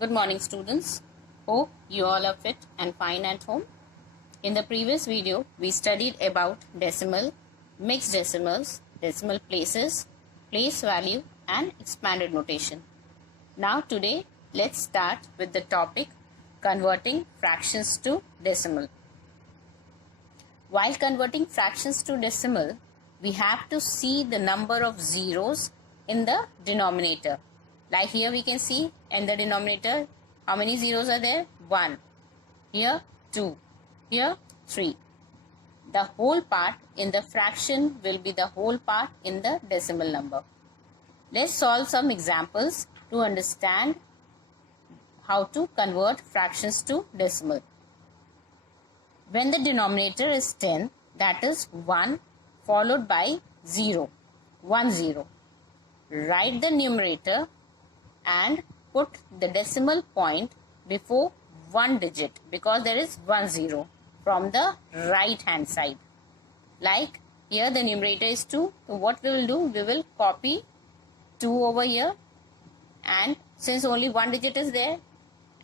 Good morning, students. Hope you all are fit and fine at home. In the previous video, we studied about decimal, mixed decimals, decimal places, place value and expanded notation. Now today, let's start with the topic converting fractions to decimal. While converting fractions to decimal, we have to see the number of zeros in the denominator. Like here we can see in the denominator, how many zeros are there? 1. Here 2. Here 3. The whole part in the fraction will be the whole part in the decimal number. Let's solve some examples to understand how to convert fractions to decimal. When the denominator is 10, that is 1 followed by 0, 1 0. Write the numerator and put the decimal point before one digit because there is 1 0 from the right hand side. Like here the numerator is 2. So what we will do? We will copy 2 over here, and since only one digit is there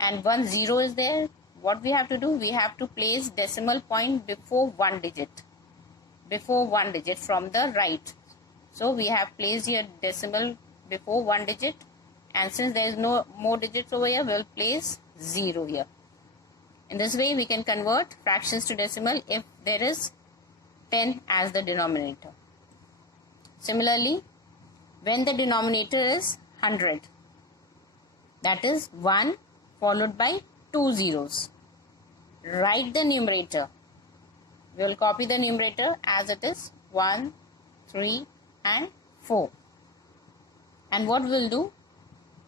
and 1 0 is there, what we have to do? We have to place decimal point before one digit from the right. So we have placed here decimal before one digit, and since there is no more digits over here, we will place 0 here. In this way, we can convert fractions to decimal if there is 10 as the denominator. Similarly, when the denominator is 100, that is 1 followed by 2 zeros. Write the numerator. We will copy the numerator as it is 1, 3 and 4. And what we will do?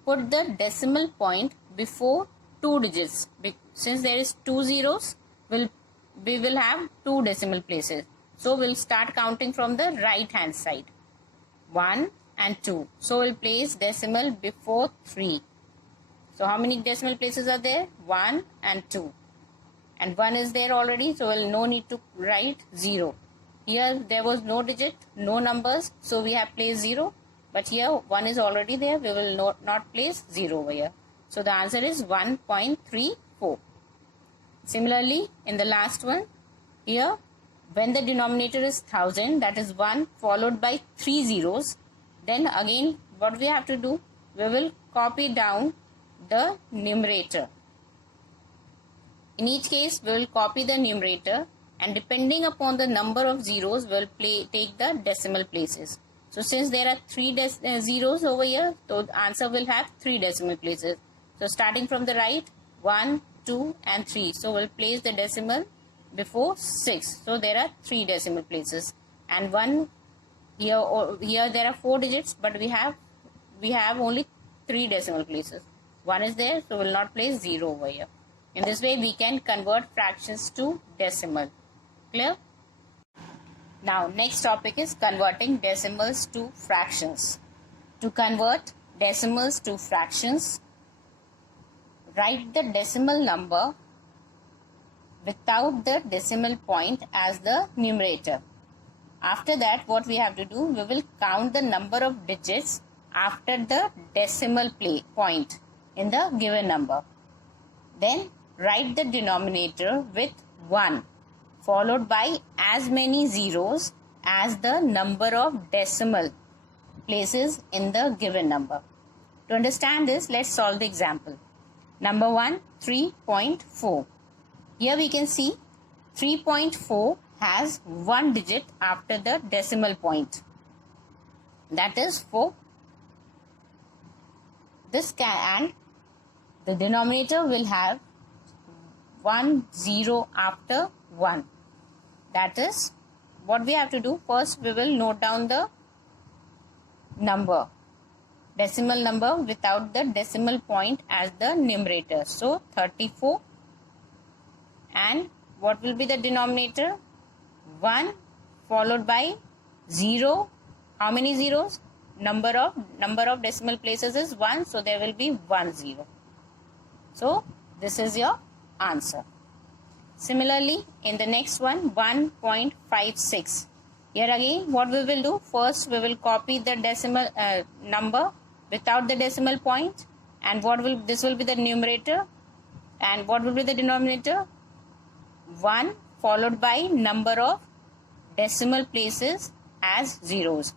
Put the decimal point before 2 digits. Since there is 2 zeros, we will have 2 decimal places. So we'll start counting from the right hand side. 1 and 2. So we'll place decimal before 3. So how many decimal places are there? 1 and 2. And 1 is there already, so we'll no need to write 0. Here there was no digit, no numbers, so we have placed 0. But here 1 is already there, we will not place 0 over here. So the answer is 1.34. Similarly, in the last one, here when the denominator is 1000, that is 1 followed by 3 zeros, then again what we have to do? We will copy down the numerator. In each case, we will copy the numerator, and depending upon the number of zeros, we will take the decimal places. So since there are 3 zeros over here, so the answer will have 3 decimal places. So starting from the right, 1, 2 and 3. So we'll place the decimal before 6. So there are 3 decimal places. And 1 here there are 4 digits, but we have only 3 decimal places. 1 is there, so we'll not place 0 over here. In this way, we can convert fractions to decimal. Clear? Now, next topic is converting decimals to fractions. To convert decimals to fractions, write the decimal number without the decimal point as the numerator. After that, what we have to do? We will count the number of digits after the decimal point in the given number. Then write the denominator with 1 followed by as many zeros as the number of decimal places in the given number. To understand this, let's solve the example. Number 1, 3.4. Here we can see 3.4 has 1 digit after the decimal point. That is 4. And the denominator will have 1 0 after 1. That is what we have to do. First, we will note down the number, decimal number without the decimal point as the numerator. So 34. And what will be the denominator? 1 followed by 0. How many zeros? Number of decimal places is 1, so there will be 1 0. So this is your answer. Similarly, in the next one, 1.56. Here again, what we will do? First, we will copy the decimal number without the decimal point, And this will be the numerator, and what will be the denominator? 1 followed by number of decimal places as zeros.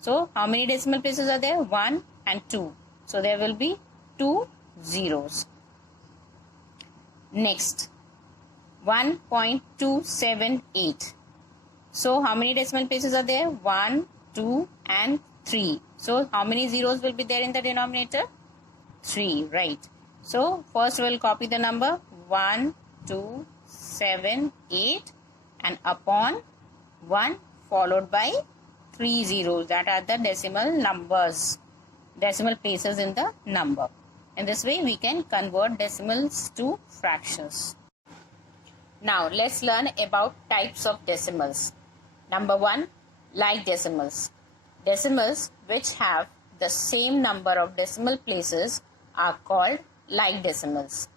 So how many decimal places are there? 1 and 2. So there will be 2 zeros. Next, 1.278. So how many decimal places are there? 1, 2 and 3. So how many zeros will be there in the denominator? 3, right. So first we will copy the number 1278 and upon 1 followed by 3 zeros, that are the decimal numbers, decimal places in the number. In this way we can convert decimals to fractions. Now let's learn about types of decimals. Number 1, like decimals. Decimals which have the same number of decimal places are called like decimals.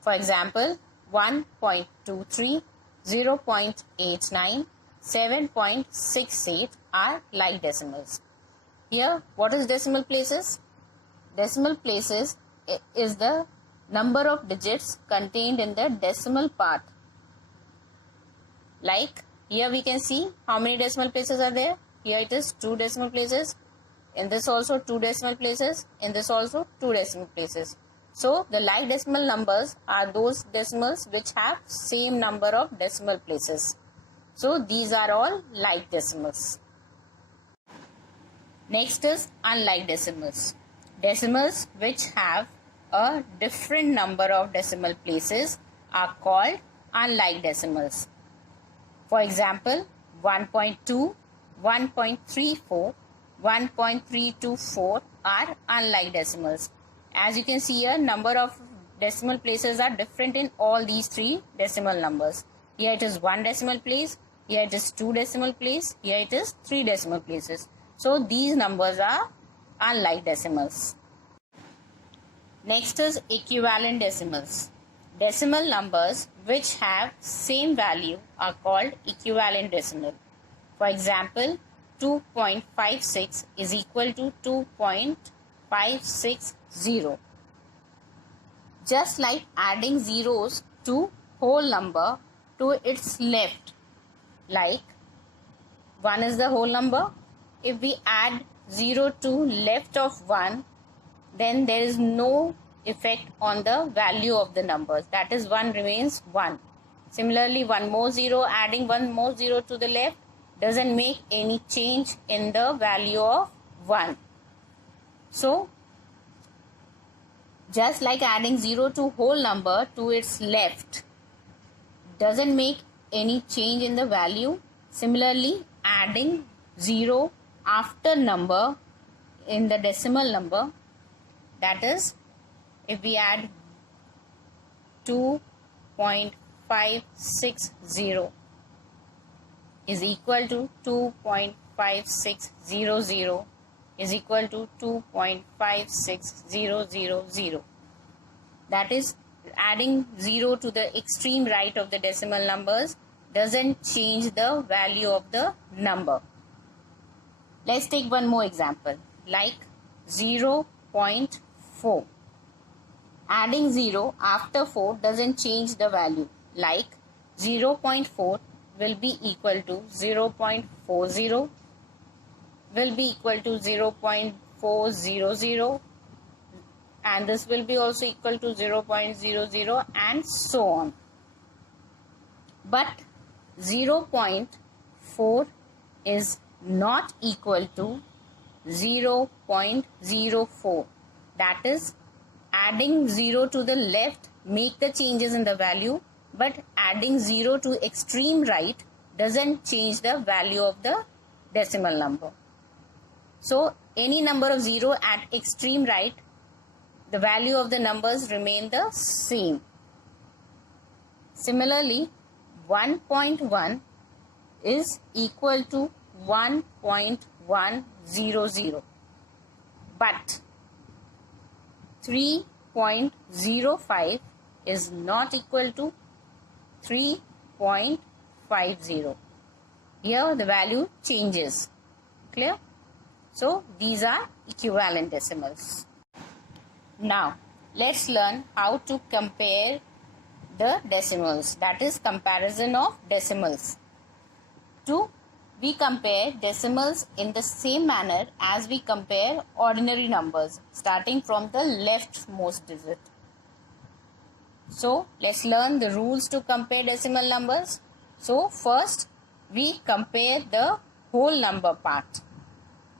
For example, 1.23, 0.89, 7.68 are like decimals. Here, what is decimal places? Decimal places is the number of digits contained in the decimal part. Like here we can see how many decimal places are there. Here it is 2 decimal places. In this also 2 decimal places. In this also 2 decimal places. So the like decimal numbers are those decimals which have same number of decimal places. So these are all like decimals. Next is unlike decimals. Decimals which have a different number of decimal places are called unlike decimals. For example, 1.2, 1.34, 1.324 are unlike decimals. As you can see here, number of decimal places are different in all these 3 decimal numbers. Here it is 1 decimal place, here it is 2 decimal place, here it is 3 decimal places. So these numbers are unlike decimals. Next is equivalent decimals. Decimal numbers which have same value are called equivalent decimal. For example, 2.56 is equal to 2.560. Just like adding zeros to whole number to its left, like 1 is the whole number. If we add 0 to left of 1, then there is no effect on the value of the numbers. That is 1 remains 1. Similarly, one more 0, adding one more 0 to the left doesn't make any change in the value of 1. So, just like adding 0 to whole number to its left doesn't make any change in the value. Similarly, adding 0 after number in the decimal number, that is, if we add 2.560 is equal to 2.5600 is equal to 2.56000. That is, adding 0 to the extreme right of the decimal numbers doesn't change the value of the number. Let's take one more example, like 0.4. Adding 0 after 4 doesn't change the value, like 0.4 will be equal to 0.40, will be equal to 0.400, and this will be also equal to 0.00 and so on. But 0.4 is not equal to 0.04. That is, adding 0 to the left make the changes in the value, but adding 0 to extreme right doesn't change the value of the decimal number. So any number of 0 at extreme right, the value of the numbers remain the same. Similarly, 1.1 is equal to 1.100, but 3.05 is not equal to 3.50. Here the value changes. Clear? So these are equivalent decimals. Now, let's learn how to compare the decimals, that is comparison of decimals. We compare decimals in the same manner as we compare ordinary numbers, starting from the leftmost digit. So, let's learn the rules to compare decimal numbers. So, first we compare the whole number part.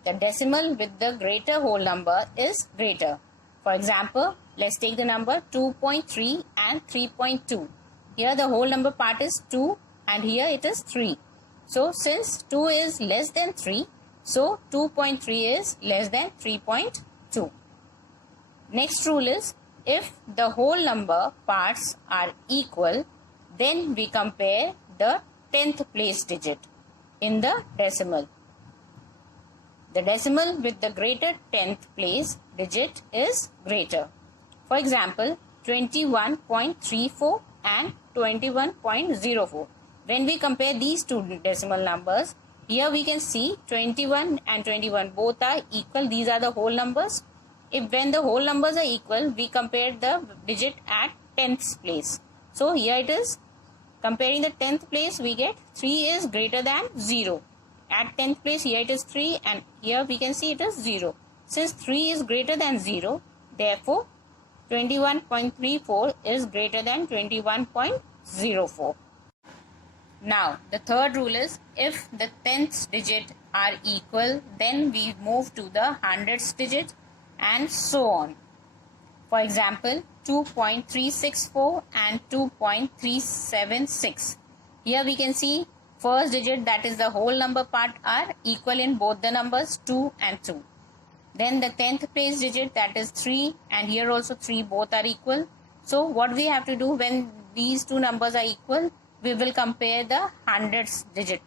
The decimal with the greater whole number is greater. For example, let's take the number 2.3 and 3.2. Here the whole number part is 2 and here it is 3. So since 2 is less than 3, so 2.3 is less than 3.2. Next rule is, if the whole number parts are equal, then we compare the 10th place digit in the decimal. The decimal with the greater 10th place digit is greater. For example, 21.34 and 21.04. When we compare these two decimal numbers, here we can see 21 and 21 both are equal. These are the whole numbers. When the whole numbers are equal, we compare the digit at 10th place. So here it is, comparing the 10th place, we get 3 is greater than 0. At 10th place, here it is 3 and here we can see it is 0. Since 3 is greater than 0, therefore 21.34 is greater than 21.04. Now, the third rule is, if the 10th digit are equal, then we move to the 100th digit and so on. For example, 2.364 and 2.376. Here we can see first digit, that is the whole number part, are equal in both the numbers 2 and 2. Then the 10th place digit, that is 3, and here also 3, both are equal. So what we have to do when these two numbers are equal, we will compare the 100th digit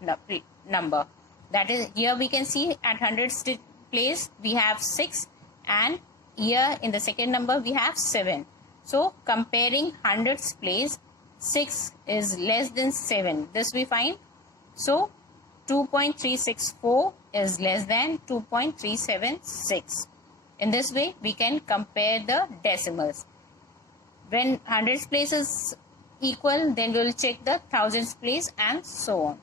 number. That is, here we can see at 100th place we have 6 and here in the second number we have 7. So comparing 100th place, 6 is less than 7. This we find. So 2.364 is less than 2.376. In this way we can compare the decimals. When 100th place is equal, then we will check the 1000th place and so on.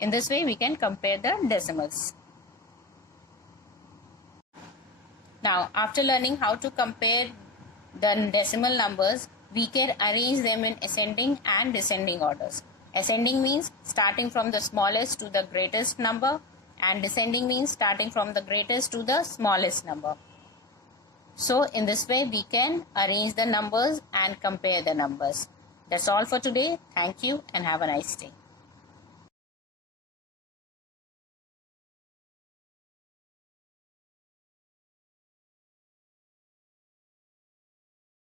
In this way we can compare the decimals. Now, after learning how to compare the decimal numbers, we can arrange them in ascending and descending orders. Ascending means starting from the smallest to the greatest number, and descending means starting from the greatest to the smallest number. So, in this way we can arrange the numbers and compare the numbers. That's all for today. Thank you and have a nice day.